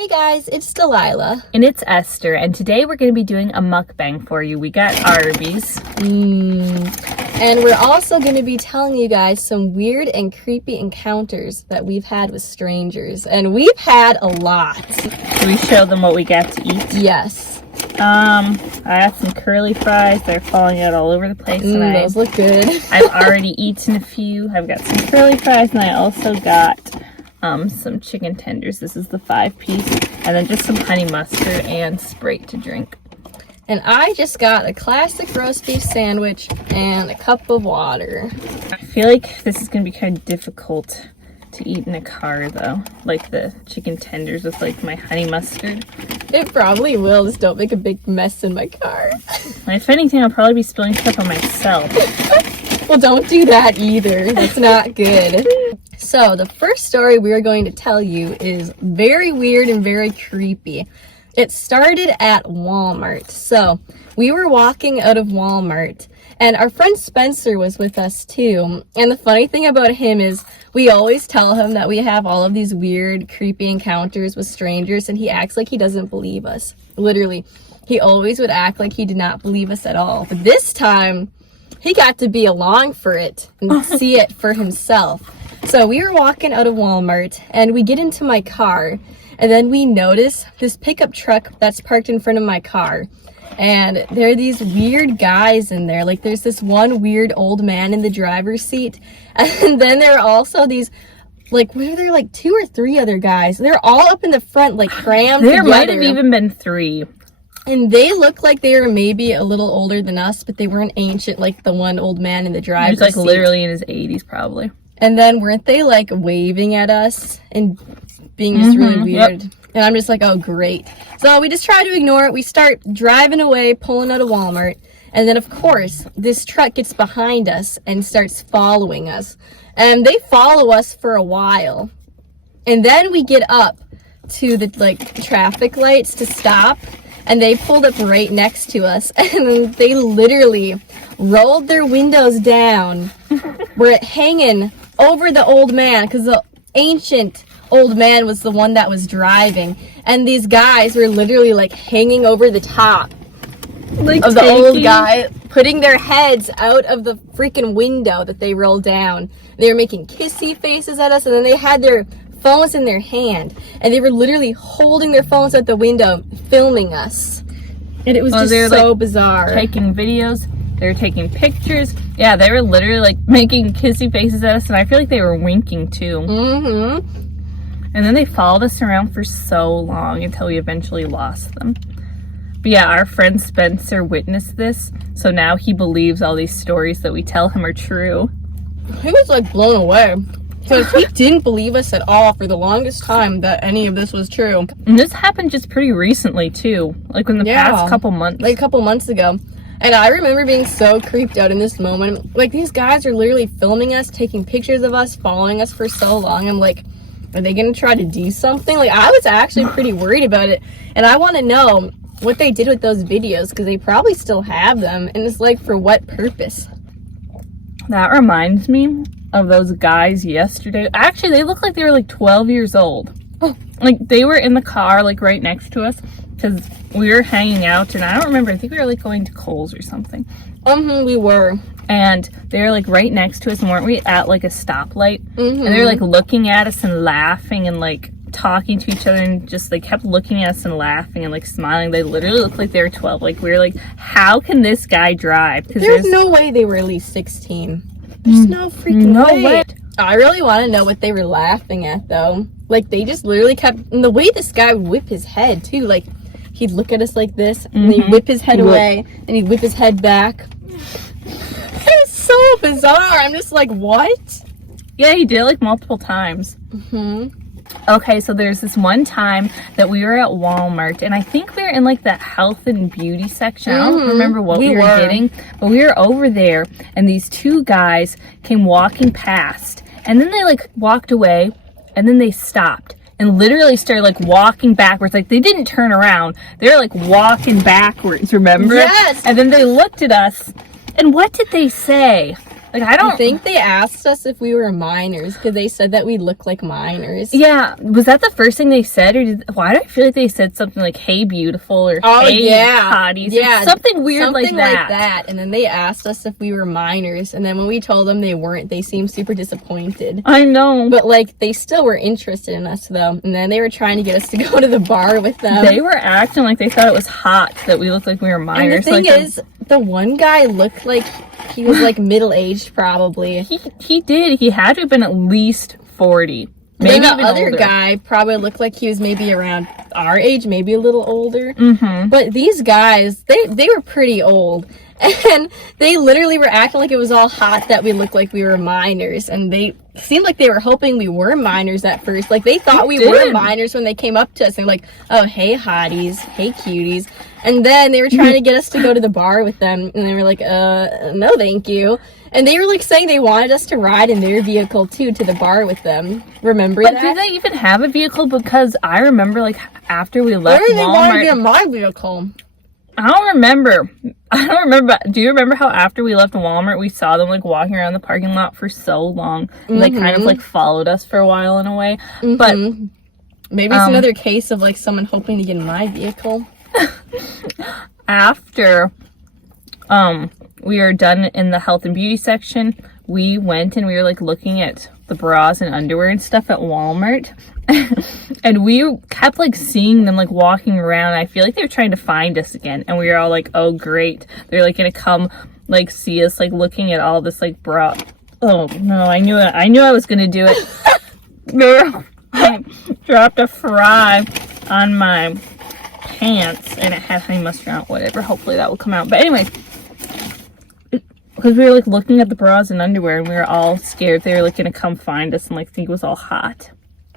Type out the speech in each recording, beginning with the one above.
Hey guys, it's Delilah. And it's Esther, and today we're going to be doing a mukbang for you. We got Arby's. And we're also going to be telling you guys some weird and creepy encounters that we've had with strangers. And we've had a lot. Can we show them what we got to eat? Yes. I got some curly fries. They're falling out all over the place. And those look good. I've already eaten a few. I've got some curly fries, and I also got some chicken tenders. This is the 5-piece, and then just some honey mustard and Sprite to drink. And I just got a classic roast beef sandwich and a cup of water. I feel like this is going to be kind of difficult to eat in a car, though. Like the chicken tenders with like my honey mustard. It probably will. Just don't make a big mess in my car. And if anything, I'll probably be spilling stuff on myself. Well, don't do that either. That's not good. So, the first story we're going to tell you is very weird and very creepy. It started at Walmart. So, we were walking out of Walmart, and our friend Spencer was with us too. And the funny thing about him is we always tell him that we have all of these weird, creepy encounters with strangers, and he acts like he doesn't believe us. Literally, he always would act like he did not believe us at all. But this time, he got to be along for it and see it for himself. So we were walking out of Walmart, and we get into my car, and then we notice this pickup truck that's parked in front of my car. And there are these weird guys in there. Like, there's this one weird old man in the driver's seat. And then there are also these, like, what are there, like 2 or 3 other guys? They're all up in the front, like, crammed together. There might have even been 3. And they look like they were maybe a little older than us, but they weren't ancient like the one old man in the driver's seat. He was, like, literally in his 80s, probably. And then weren't they, like, waving at us and being just really weird? Yep. And I'm just like, oh, great. So we just try to ignore it. We start driving away, pulling out of Walmart. And then, of course, this truck gets behind us and starts following us. And they follow us for a while. And then we get up to the, like, traffic lights to stop. And they pulled up right next to us. And they literally rolled their windows down. Were hanging over the old man, because the ancient old man was the one that was driving, and these guys were literally like hanging over the top of the old guy, putting their heads out of the freaking window that they rolled down. They were making kissy faces at us, and then they had their phones in their hand, and they were literally holding their phones out the window filming us, and it was just so bizarre. Taking videos. They were taking pictures. Yeah, they were literally like making kissy faces at us, and I feel like they were winking too. And then they followed us around for so long until we eventually lost them. But yeah, our friend Spencer witnessed this, so now he believes all these stories that we tell him are true. He was like blown away, because he didn't believe us at all for the longest time that any of this was true. And this happened just pretty recently too, like in the past couple months. Like a couple months ago. And I remember being so creeped out in this moment. Like, these guys are literally filming us, taking pictures of us, following us for so long. I'm like, are they going to try to do something? Like, I was actually pretty worried about it. And I want to know what they did with those videos, because they probably still have them. And it's like, for what purpose? That reminds me of those guys yesterday. Actually, they look like they were like 12 years old. Like, they were in the car, like, right next to us. Because we were hanging out, and I don't remember, I think we were like going to Kohl's or something. We were. And they were like right next to us, and weren't we at like a stoplight? And they were like looking at us and laughing and like talking to each other, and just they kept looking at us and laughing and like smiling. They literally looked like they were 12. Like, we were like, how can this guy drive? There's no way they were at least 16. There's no freaking way. I really want to know what they were laughing at, though. Like, they just literally kept, and the way this guy would whip his head too, like, he'd look at us like this, and he'd whip his head away, and he'd whip his head back. It was so bizarre. I'm just like, what? Yeah, he did it like multiple times. Okay, so there's this one time that we were at Walmart, and I think we were in like the health and beauty section. I don't remember what we were getting, but we were over there, and these 2 guys came walking past, and then they like walked away, and then they stopped. And literally started like walking backwards. Like, they didn't turn around. They were like walking backwards, remember? Yes. And then they looked at us. And what did they say? Like, I don't... I think they asked us if we were minors, because they said that we look like minors. Yeah. Was that the first thing they said? Or why do I feel like they said something like, hey, beautiful, or hey, hotties? Yeah. Something weird something like that. And then they asked us if we were minors, and then when we told them they weren't, they seemed super disappointed. I know. But, like, they still were interested in us, though. And then they were trying to get us to go to the bar with them. They were acting like they thought it was hot that we looked like we were minors. And the thing is, the one guy looked like he was, like, middle-aged, probably. He did. He had to have been at least 40. Maybe Maybe the even other older. guy probably looked like he was maybe around our age, maybe a little older. Mm-hmm. But these guys, they were pretty old. And they literally were acting like it was all hot that we looked like we were minors. And they seemed like they were hoping we were minors at first. Like, they thought we were minors when they came up to us. They're like, oh, hey, hotties. Hey, cuties. And then they were trying to get us to go to the bar with them. And they were like, no, thank you. And they were, like, saying they wanted us to ride in their vehicle, too, to the bar with them. Remember that? But did they even have a vehicle? Because I remember, like, after we left Where did they want to Walmart... get my vehicle? I don't remember. Do you remember how after we left Walmart, we saw them, like, walking around the parking lot for so long? And they kind of, like, followed us for a while in a way. But... maybe it's another case of, like, someone hoping to get in my vehicle. After... we were done in the health and beauty section. We went and we were like looking at the bras and underwear and stuff at Walmart. And we kept like seeing them like walking around. I feel like they were trying to find us again. And we were all like, oh great. They're like gonna come like see us like looking at all this like bra. Oh no, I knew I was gonna do it. I dropped a fry on my pants and it had honey mustard on it, whatever. Hopefully that will come out. But anyways, because we were like looking at the bras and underwear and we were all scared they were like gonna come find us and like think it was all hot.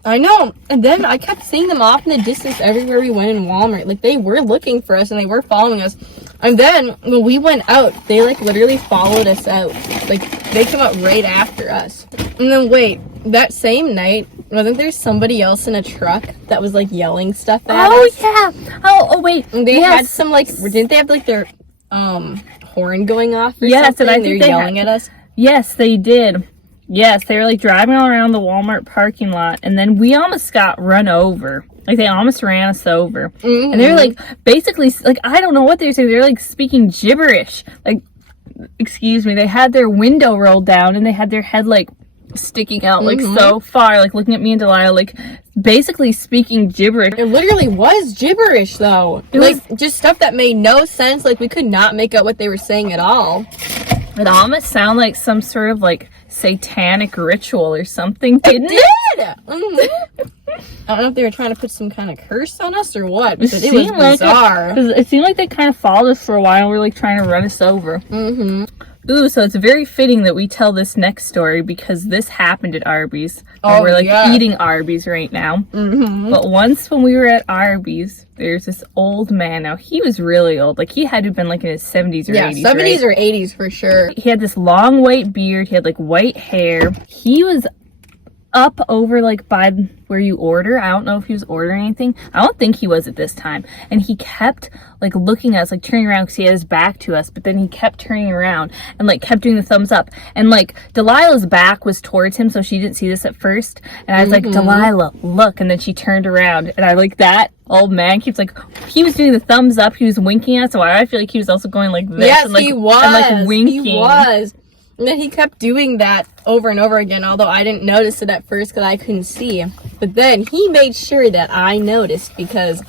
I know. And then I kept seeing them off in the distance everywhere we went in Walmart. Like, they were looking for us and they were following us. And then when we went out, they like literally followed us out. Like, they came out right after us. And then wait, that same night, wasn't there somebody else in a truck that was like yelling stuff at us? Yeah. Oh wait. And they had some like, didn't they have like their horn going off or yes, something? And I think they're yelling at us. Yes, they did. Yes, they were like driving all around the Walmart parking lot, and then we almost got run over. Like, they almost ran us over. And they were like, basically, like, I don't know what they were saying. They were like speaking gibberish. Like, excuse me, they had their window rolled down and they had their head like sticking out like so far, like looking at me and Delilah, like basically speaking gibberish. It literally was gibberish though. Just stuff that made no sense. Like, we could not make out what they were saying at all. It almost sounded like some sort of like satanic ritual or something, didn't it? I don't know if they were trying to put some kind of curse on us or what, but it was bizarre. It seemed like they kind of followed us for a while and were like trying to run us over. Ooh, so it's very fitting that we tell this next story because this happened at Arby's. We're like eating Arby's right now. But once when we were at Arby's, there's this old man. Now, he was really old. Like, he had to have been like in his 70s or 80s. Yeah, 70s or 80s for sure. He had this long white beard. He had like white hair. He was up over like by where you order. I don't know if he was ordering anything. I don't think he was at this time. And he kept like looking at us, like turning around because he had his back to us, but then he kept turning around and like kept doing the thumbs up. And like Delilah's back was towards him, so she didn't see this at first. And I was like, Delilah, look. And then she turned around and I like, that old man keeps like, he was doing the thumbs up, he was winking at us. So I feel like he was also going like this. Yes, and, like, he was. And like winking. He was. And then he kept doing that over and over again, although I didn't notice it at first because I couldn't see. But then he made sure that I noticed because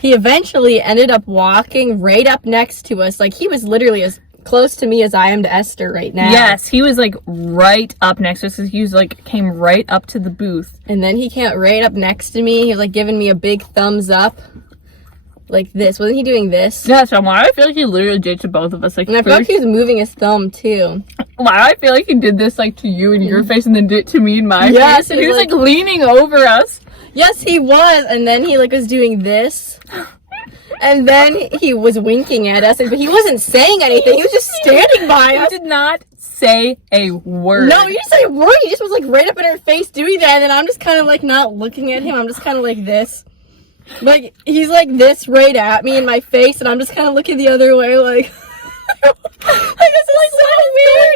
he eventually ended up walking right up next to us. Like, he was literally as close to me as I am to Esther right now. Yes, he was like right up next to us because he was like, came right up to the booth. And then he came right up next to me. He was like giving me a big thumbs up. Like this. Wasn't he doing this? Yeah, so why I feel like he literally did to both of us. Like, and I feel like he was moving his thumb too. Why I feel like he did this like to you and your face and then did it to me and my face. And he was like leaning over us. Yes, he was. And then he like was doing this. And then he was winking at us, but he wasn't saying anything. He was just standing by us. He did not say a word. No, he didn't say a word. He just was like right up in our face doing that. And then I'm just kind of like not looking at him. I'm just kind of like this. Like, he's like this right at me in my face, and I'm just kind of looking the other way, like... Like, this is so weird.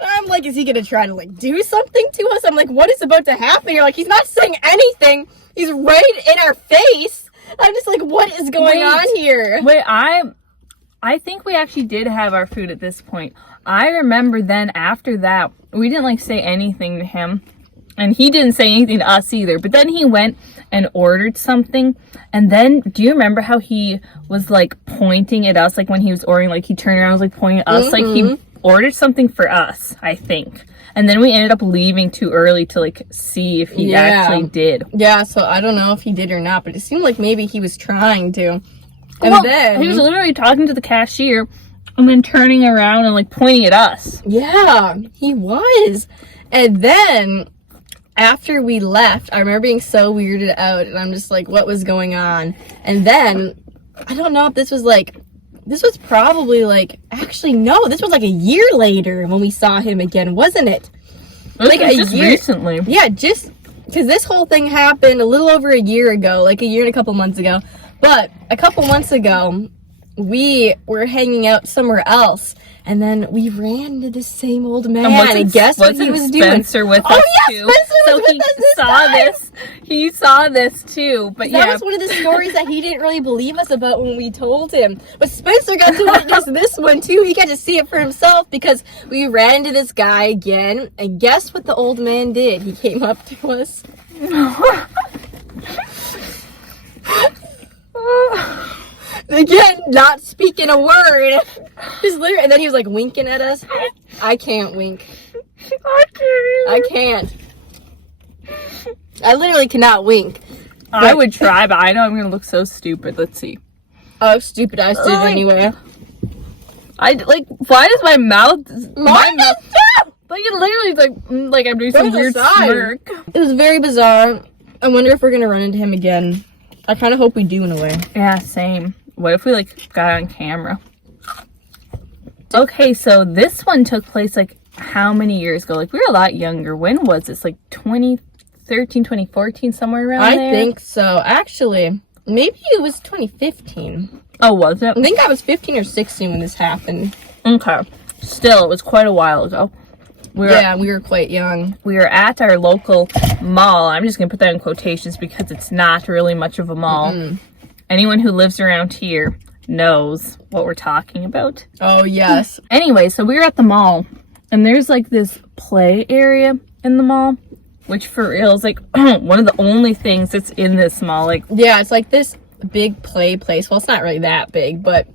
I'm like, is he gonna try to like do something to us? I'm like, what is about to happen? You're like, he's not saying anything. He's right in our face. I'm just like, what is going on here? Wait, I think we actually did have our food at this point. I remember then after that, we didn't like say anything to him. And he didn't say anything to us either. But then he went and ordered something. And then, do you remember how he was like pointing at us? Like when he was ordering, like he turned around and was like pointing at us. Like he ordered something for us, I think. And then we ended up leaving too early to like see if he actually did. Yeah, so I don't know if he did or not. But it seemed like maybe he was trying to. And then he was literally talking to the cashier and then turning around and like pointing at us. Yeah, he was. And then after we left, I remember being so weirded out, and I'm just like, what was going on? And then, I don't know if this was probably like, actually, no, this was like a year later when we saw him again, wasn't it? Like a year recently. Yeah, just, because this whole thing happened a little over a year ago, like a year and a couple months ago. But a couple months ago, we were hanging out somewhere else. And then we ran into the same old man. And guess what he was doing? Spencer with us too. Spencer was with us this time. He saw this too. But that was one of the stories that he didn't really believe us about when we told him. But Spencer got to witness this one too. He got to see it for himself because we ran into this guy again. And guess what the old man did? He came up to us. Again, not speaking a word. Just literally, and then he was like winking at us. I can't wink. I can't. I literally cannot wink. I would try, but I know I'm gonna look so stupid. Let's see. Oh, stupid! I did it anyway. I like. Why does my mouth? My mouth. Like it literally like I'm doing some weird smirk. It was very bizarre. I wonder if we're gonna run into him again. I kind of hope we do in a way. Yeah, same. What if we like got on camera? Okay, so this one took place like how many years ago? Like we were a lot younger. When was this? Like 2013, 2014, somewhere around there? I think so. Actually, maybe it was 2015. Oh, was it? I think I was 15 or 16 when this happened. Okay. Still, it was quite a while ago. We were quite young. We were at our local mall. I'm just going to put that in quotations because it's not really much of a mall. Mm-mm. Anyone who lives around here knows what we're talking about. Oh, yes. Anyway, so we were at the mall, and there's like this play area in the mall, which for real is like one of the only things that's in this mall. Like, yeah, it's like this big play place. Well, it's not really that big, but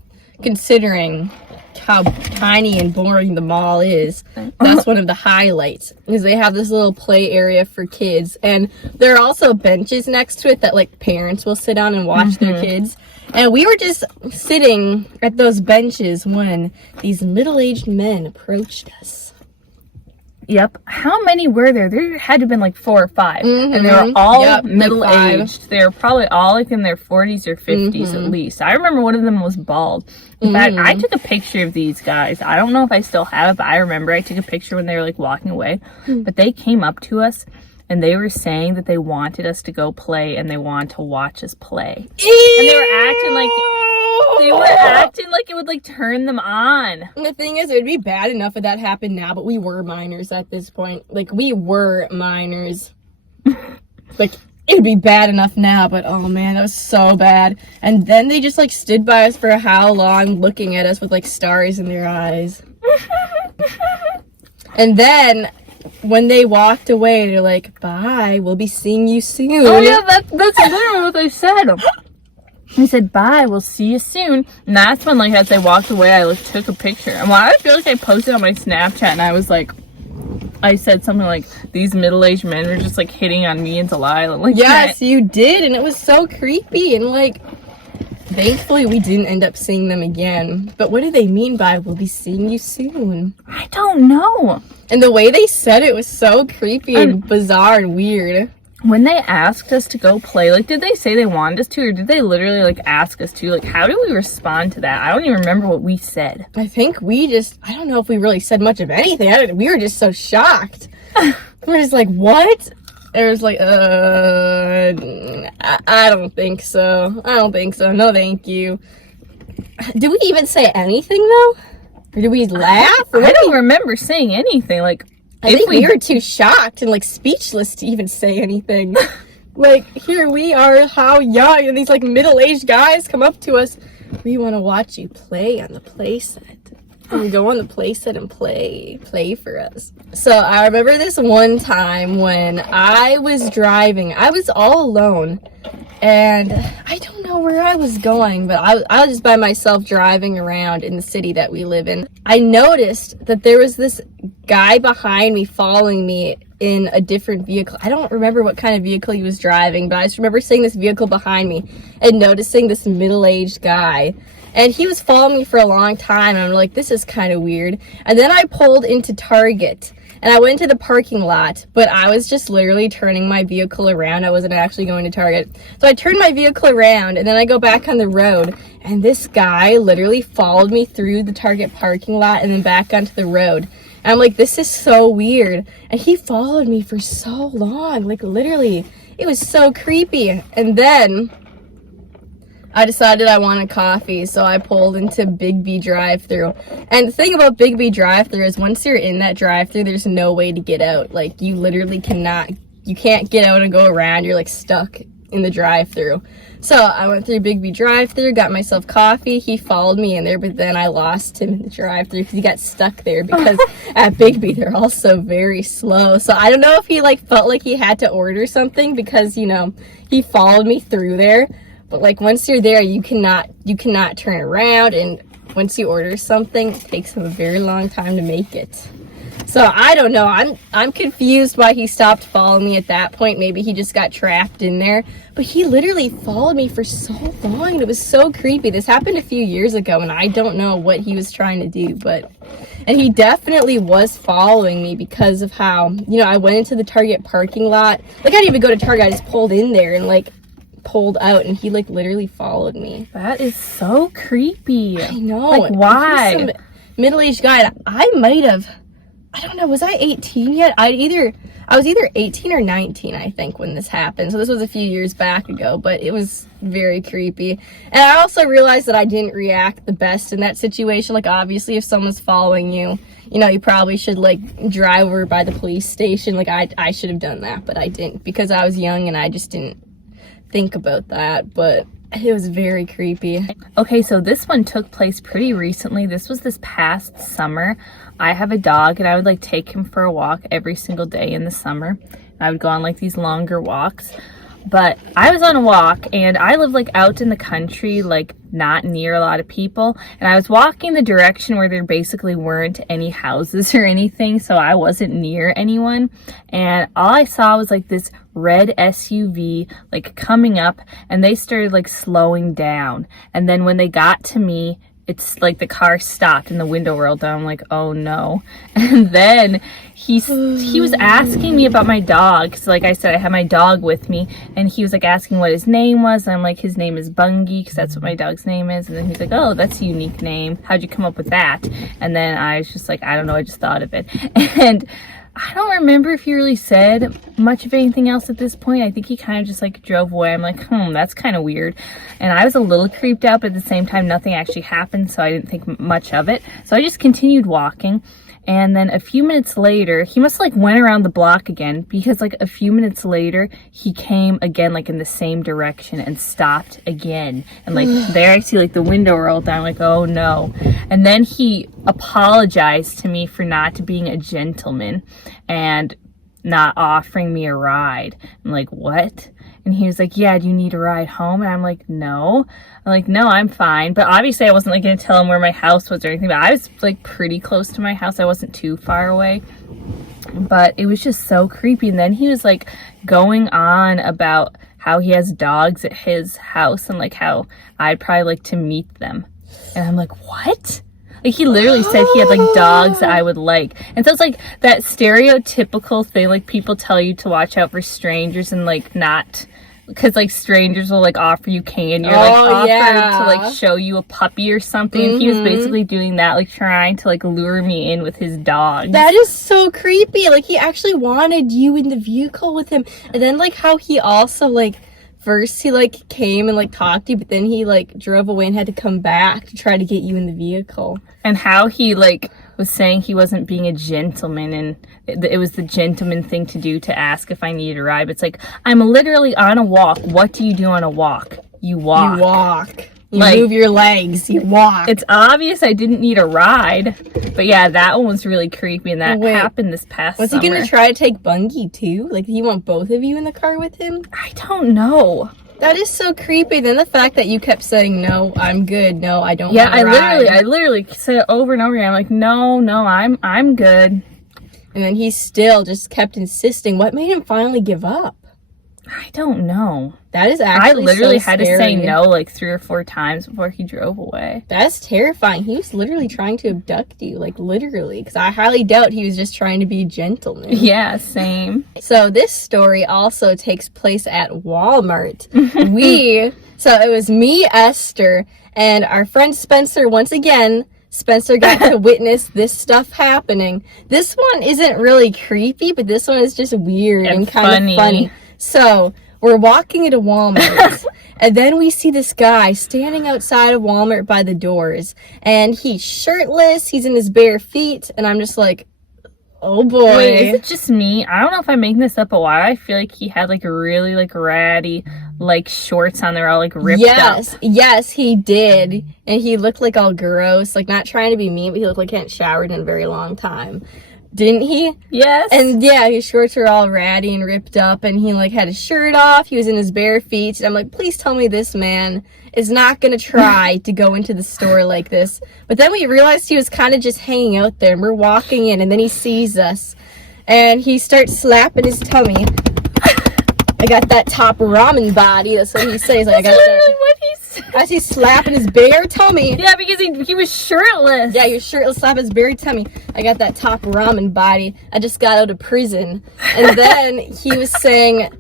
considering how tiny and boring the mall is, that's one of the highlights, is they have this little play area for kids, and there are also benches next to it that like parents will sit on and watch their kids. And we were just sitting at those benches when these middle-aged men approached us. Yep. How many were there? There had to have been like 4 or 5. And they were all middle-aged. They were probably all like in their 40s or 50s at least. I remember one of them was bald. In fact, I took a picture of these guys. I don't know if I still have it, but I remember I took a picture when they were like walking away. But they came up to us and they were saying that they wanted us to go play and they wanted to watch us play. Ew! And they were acting like it would like turn them on. And the thing is, it would be bad enough if that happened now, but we were minors at this point. Like, we were minors. Like, it would be bad enough now, but oh man, that was so bad. And then they just like stood by us for how long, looking at us with like stars in their eyes. And then when they walked away, they're like, bye, we'll be seeing you soon. Oh yeah, that's literally what they said. He said, bye, we'll see you soon. And that's when, like, as they walked away, I, like, took a picture. And I feel like I posted on my Snapchat, and I was like, I said something like, these middle-aged men are just, like, hitting on me and Delilah. Like, yes, you did, and it was so creepy. And, like, thankfully, we didn't end up seeing them again. But what do they mean by, we'll be seeing you soon? I don't know. And the way they said it was so creepy and bizarre and weird. When they asked us to go play, like, did they say they wanted us to, or did they literally, like, ask us to? Like, how did we respond to that? I don't even remember what we said. I think we just, I don't know if we really said much of anything. We were just so shocked. We're just like, what? It was like, I don't think so. I don't think so. No, thank you. Did we even say anything, though? Or did we laugh? I don't remember saying anything. Like, I think we were too shocked and like speechless to even say anything. Like, here we are, how young, and these like middle-aged guys come up to us. We want to watch you play on the playset. And go on the playset and play for us. So I remember this one time when I was driving. I was all alone, and I don't know where I was going, but I was just by myself driving around in the city that we live in. I noticed that there was this guy behind me following me in a different vehicle. I don't remember what kind of vehicle he was driving, but I just remember seeing this vehicle behind me and noticing this middle-aged guy. And he was following me for a long time, and I'm like, this is kind of weird. And then I pulled into Target, and I went to the parking lot, but I was just literally turning my vehicle around. I wasn't actually going to Target. So I turned my vehicle around, and then I go back on the road, and this guy literally followed me through the Target parking lot and then back onto the road. And I'm like, this is so weird. And he followed me for so long, like literally. It was so creepy. And then I decided I wanted coffee, so I pulled into Big B drive-thru. And the thing about Big B drive-thru is once you're in that drive-thru, there's no way to get out. Like, you literally you can't get out and go around. You're like stuck in the drive-thru. So I went through Big B drive-thru, got myself coffee. He followed me in there, but then I lost him in the drive-thru because he got stuck there because at Big B they're also very slow. So I don't know if he like felt like he had to order something because, you know, he followed me through there. But like once you're there, you cannot turn around, and once you order something, it takes him a very long time to make it. So I don't know. I'm confused why he stopped following me at that point. Maybe he just got trapped in there. But he literally followed me for so long, and it was so creepy. This happened a few years ago, and I don't know what he was trying to do, and he definitely was following me because of how, you know, I went into the Target parking lot. Like, I didn't even go to Target. I just pulled in there and like pulled out, and he like literally followed me. That is so creepy. I know. Like, why? Some middle-aged guy. I don't know, was I 18 yet? I was either 18 or 19, I think, when this happened. So this was a few years back ago, but it was very creepy. And I also realized that I didn't react the best in that situation. Like, obviously, if someone's following you, you know, you probably should like drive over by the police station. Like, I should have done that, but I didn't because I was young and I just didn't think about that. But it was very creepy. Okay, so this one took place pretty recently. This was this past summer. I have a dog, and I would like take him for a walk every single day in the summer. I would go on like these longer walks. But I was on a walk, and I live like out in the country, like not near a lot of people. And I was walking the direction where there basically weren't any houses or anything, so I wasn't near anyone. And all I saw was like this red SUV like coming up, and they started like slowing down. And then when they got to me, it's like the car stopped and the window rolled down. I'm like, oh no. And then he was asking me about my dog. So like I said, I had my dog with me, and he was like asking what his name was. And I'm like, his name is Bungie, because that's what my dog's name is. And then he's like, oh, that's a unique name. How'd you come up with that? And then I was just like, I don't know, I just thought of it. And I don't remember if he really said much of anything else at this point. I think he kind of just like drove away. I'm like, that's kind of weird. And I was a little creeped out, but at the same time, nothing actually happened, so I didn't think much of it. So I just continued walking. And then a few minutes later, he must like went around the block again, because like a few minutes later, he came again like in the same direction and stopped again. And like there I see like the window rolled down, like, oh no. And then he apologized to me for not being a gentleman and not offering me a ride. I'm like, what? And he was like, yeah, do you need a ride home? And I'm like, no. I'm like, no, I'm fine. But obviously I wasn't like going to tell him where my house was or anything, but I was like pretty close to my house. I wasn't too far away. But it was just so creepy. And then he was like going on about how he has dogs at his house and like how I'd probably like to meet them. And I'm like, what? Like, he literally said he had like dogs that I would like. And so it's like that stereotypical thing, like people tell you to watch out for strangers and like not, because like strangers will like offer you candy or like offer to like show you a puppy or something. And he was basically doing that, like trying to like lure me in with his dog. That is so creepy. Like, he actually wanted you in the vehicle with him. And then like how he also like first he like came and like talked to you, but then he like drove away and had to come back to try to get you in the vehicle. And how he like was saying he wasn't being a gentleman, and it was the gentleman thing to do to ask if I needed a ride. It's like, I'm literally on a walk. What do you do on a walk? You walk. You walk. You like, move your legs. You walk. It's obvious I didn't need a ride. But yeah, that one was really creepy, and that happened this past summer. Was he going to try to take Bungie too? Like, did he want both of you in the car with him? I don't know. That is so creepy. Then the fact that you kept saying, no, I'm good. No, I don't want to ride. I literally said it over and over again. I'm like, no, I'm good. And then he still just kept insisting. What made him finally give up? I don't know. That is actually I literally so had scary. to say no like 3 or 4 times before he drove away. That's terrifying. He was literally trying to abduct you, like literally, because I highly doubt he was just trying to be a gentleman. Yeah, same. So this story also takes place at Walmart. So it was me, Esther, and our friend Spencer. Once again, Spencer got to witness this stuff happening. This one isn't really creepy, but this one is just weird and kind of funny. So we're walking into Walmart, and then we see this guy standing outside of Walmart by the doors, and he's shirtless, he's in his bare feet, and I'm just like, oh boy. Wait, is it just me? I don't know if I'm making this up, but why I feel like he had like really like ratty like shorts on there all like ripped up. Yes, he did. And he looked like all gross, like not trying to be mean, but he looked like he hadn't showered in a very long time. Didn't he? Yes. And yeah, his shorts were all ratty and ripped up, and he like had his shirt off. He was in his bare feet. And I'm like, please tell me this man is not gonna try to go into the store like this. But then we realized he was kind of just hanging out there, and we're walking in, and then he sees us, and he starts slapping his tummy. I got that top ramen body. That's what he says. Like, I got literally what he said. As he's slapping his bare tummy. Yeah, because he was shirtless. Yeah, he was shirtless, slapping his bare tummy. I got that top ramen body. I just got out of prison. And then he was saying,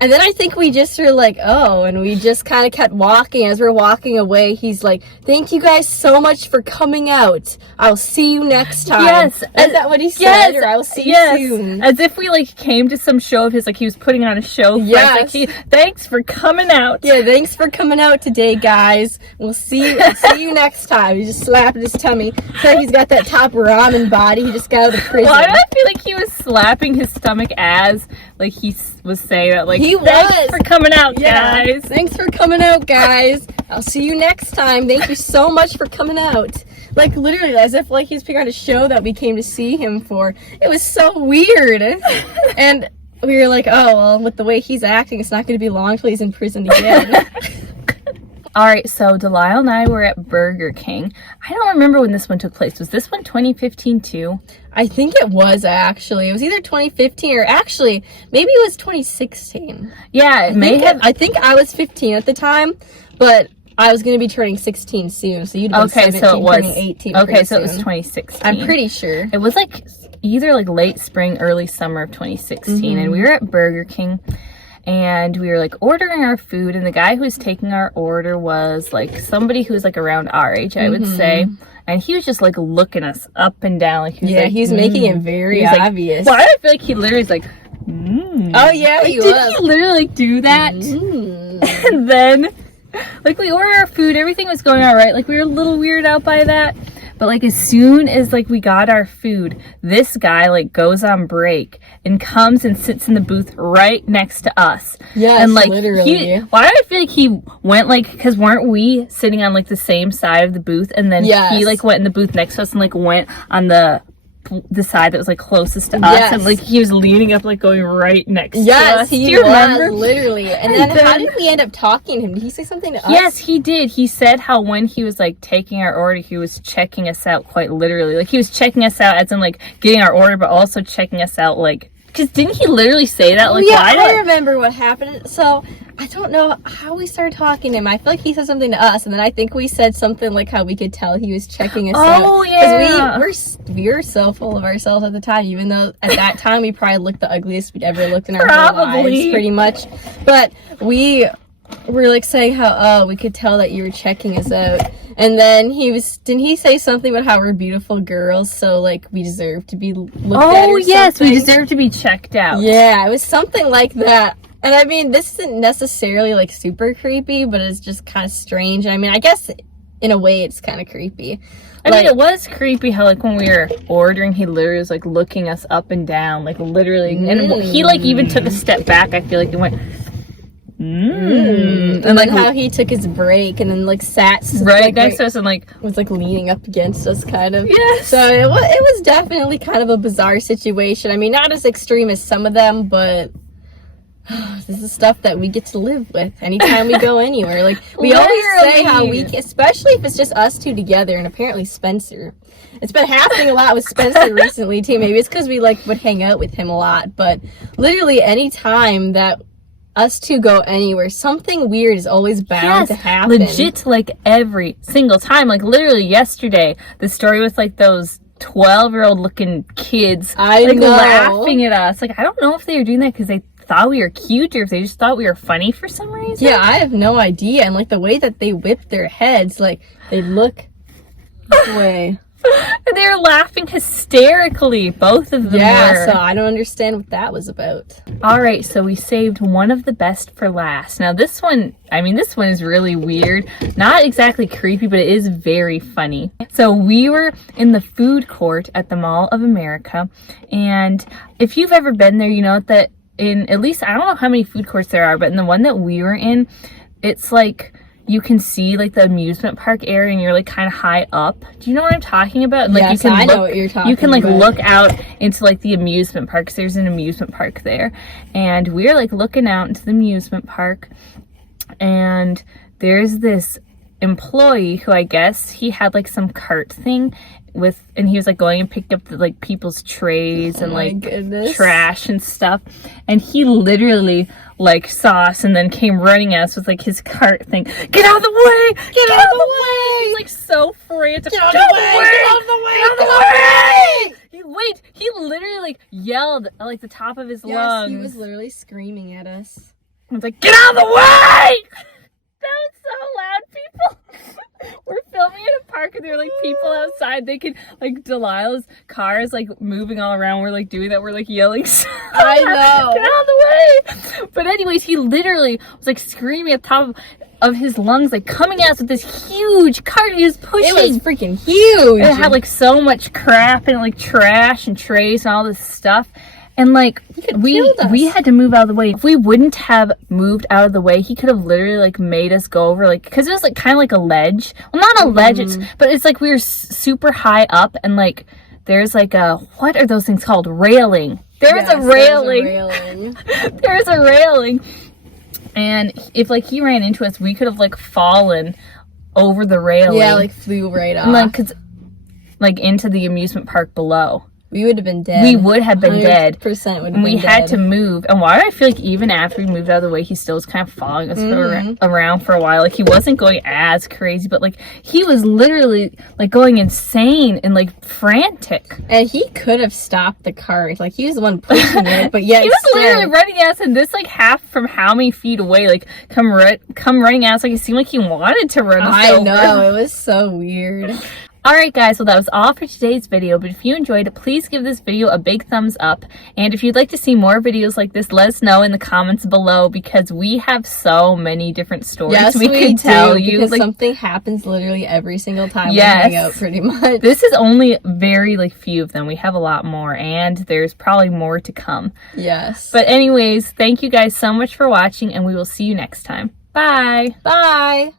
and then I think we just were like, oh, and we just kind of kept walking. As we're walking away, he's like, thank you guys so much for coming out. I'll see you next time. Yes. Is that what he said? Yes. Or I'll see you soon. As if we like came to some show of his, like he was putting on a show. Yes. Like, thanks for coming out. Yeah, thanks for coming out today, guys. We'll see you next time. He just slapped his tummy. So he's got that top ramen body. He just got out of prison. Well, I don't feel like he was slapping his stomach as like he was saying that like, he thanks was. for coming out, guys. Thanks for coming out, guys. I'll see you next time. Thank you so much for coming out. Like literally, as if like he's picking on a show that we came to see him for. It was so weird. And we were like, oh, well, with the way he's acting, it's not going to be long till he's in prison again. All right, so Delilah and I were at Burger King. I don't remember when this one took place. Was this one 2015 too? I think it was actually. It was either 2015 or actually, maybe it was 2016. Yeah, it may have. I think I was 15 at the time, but I was going to be turning 16 soon, so you'd been 17, so it was, turning 18 okay, so soon. it was 2016. I'm pretty sure. It was like either like late spring, early summer of 2016, and we were at Burger King. And we were like ordering our food, and the guy who was taking our order was like somebody who's like around our age, I would say. And he was just like looking us up and down, like he was like, he's making it very obvious. Well, I feel like he literally is like, oh yeah, like, did he literally do that? And then, like, we ordered our food, everything was going all right. Like, we were a little weirded out by that. But like as soon as like we got our food, this guy like goes on break and comes and sits in the booth right next to us. Yes, and like literally. Why do I feel like he went like, because weren't we sitting on like the same side of the booth, and then he like went in the booth next to us and like went on the side that was like closest to us, and like he was leaning up like going right next to us. Yes, he do you was, remember? literally. And then how did we end up talking to him? Did he say something to us? Yes, he did. He said how when he was like taking our order, he was checking us out quite literally. Like he was checking us out as in like getting our order, but also checking us out like, because didn't he literally say that? Like, yeah, I remember what happened. So I don't know how we started talking to him. I feel like he said something to us, and then I think we said something like how we could tell he was checking us out. Oh yeah, because we were so full of ourselves at the time. Even though at that time we probably looked the ugliest we'd ever looked in our whole lives, pretty much. But we were like saying how we could tell that you were checking us out. And then didn't he say something about how we're beautiful girls, so like we deserve to be looked at? Oh yes, we deserve to be checked out. Yeah, it was something like that. And I mean, this isn't necessarily like super creepy, but it's just kind of strange. I mean, I guess in a way it's kind of creepy. I mean, it was creepy how, like, when we were ordering, he literally was, like, looking us up and down, like, literally. And he, like, even took a step back, I feel like, and went, And like how he took his break and then, like, sat right next to us and, like, was, like, leaning up against us, kind of. Yes. So it was definitely kind of a bizarre situation. I mean, not as extreme as some of them, but this is stuff that we get to live with anytime we go anywhere. Like, we always say how we, especially if it's just us two together, and apparently Spencer. It's been happening a lot with Spencer recently too. Maybe it's because we like would hang out with him a lot, but literally any time that us two go anywhere, something weird is always bound to happen. Legit, like every single time. Like literally yesterday, the story with like those 12-year-old looking kids laughing at us. Like, I don't know if they were doing that because they thought we were cute or if they just thought we were funny for some reason. Yeah, I have no idea. And like the way that they whip their heads, like they look this way. And they were laughing hysterically, both of them were. Yeah, so I don't understand what that was about. Alright, so we saved one of the best for last. Now this one, I mean, this one is really weird. Not exactly creepy, but it is very funny. So we were in the food court at the Mall of America, and if you've ever been there, you know that in, at least, I don't know how many food courts there are, but in the one that we were in, it's like, you can see like the amusement park area and you're like kind of high up. Do you know what I'm talking about? Like, yes, I know what you're talking about. You can like look out into like the amusement park, because there's an amusement park there. And we're like looking out into the amusement park, and there's this employee who, I guess he had like some cart thing with, and he was like going and picked up the like people's trays and like trash and stuff, and he literally like saw us and then came running at us with like his cart thing. Get out of the way! Get out of the way! He's like so frantic. Get out of the way! Get out of the way! Get out of the way! He literally like yelled at like the top of his lungs. He was literally screaming at us. I was like, get out of the way! That was so loud, people. We're filming in a park and there are like people outside. They could, like, Delilah's car is like moving all around. We're like doing that. We're like yelling. I know. Get out of the way. But anyways, he literally was like screaming at the top of his lungs, like coming at us with this huge cart he was pushing. It was freaking huge. It had like so much crap and like trash and trays and all this stuff. And like we had to move out of the way. If we wouldn't have moved out of the way, he could have literally like made us go over, like, because it was like kind of like a ledge. Well, not a ledge, but it's like we were super high up, and like there's like a, what are those things called? Railing. There's a railing. There's a railing. And if like he ran into us, we could have like fallen over the railing. Yeah, like flew right off. And, like, 'cause, like into the amusement park below. We would have been dead. We would have been dead. 100% would have been dead. And we had to move. And why do I feel like even after we moved out of the way, he still was kind of following us around for a while. Like, he wasn't going as crazy, but like he was literally like going insane and like frantic. And he could have stopped the cart. Like, he was the one pushing it, but yeah, he was literally running at us, and this like half from how many feet away, like come running at us. Like, it seemed like he wanted to run us over. I know, it was so weird. Alright guys, well that was all for today's video, but if you enjoyed it, please give this video a big thumbs up, and if you'd like to see more videos like this, let us know in the comments below, because we have so many different stories we could tell you. Because like, something happens literally every single time we hang out, pretty much. This is only very like few of them. We have a lot more, and there's probably more to come. Yes. But anyways, thank you guys so much for watching, and we will see you next time. Bye! Bye!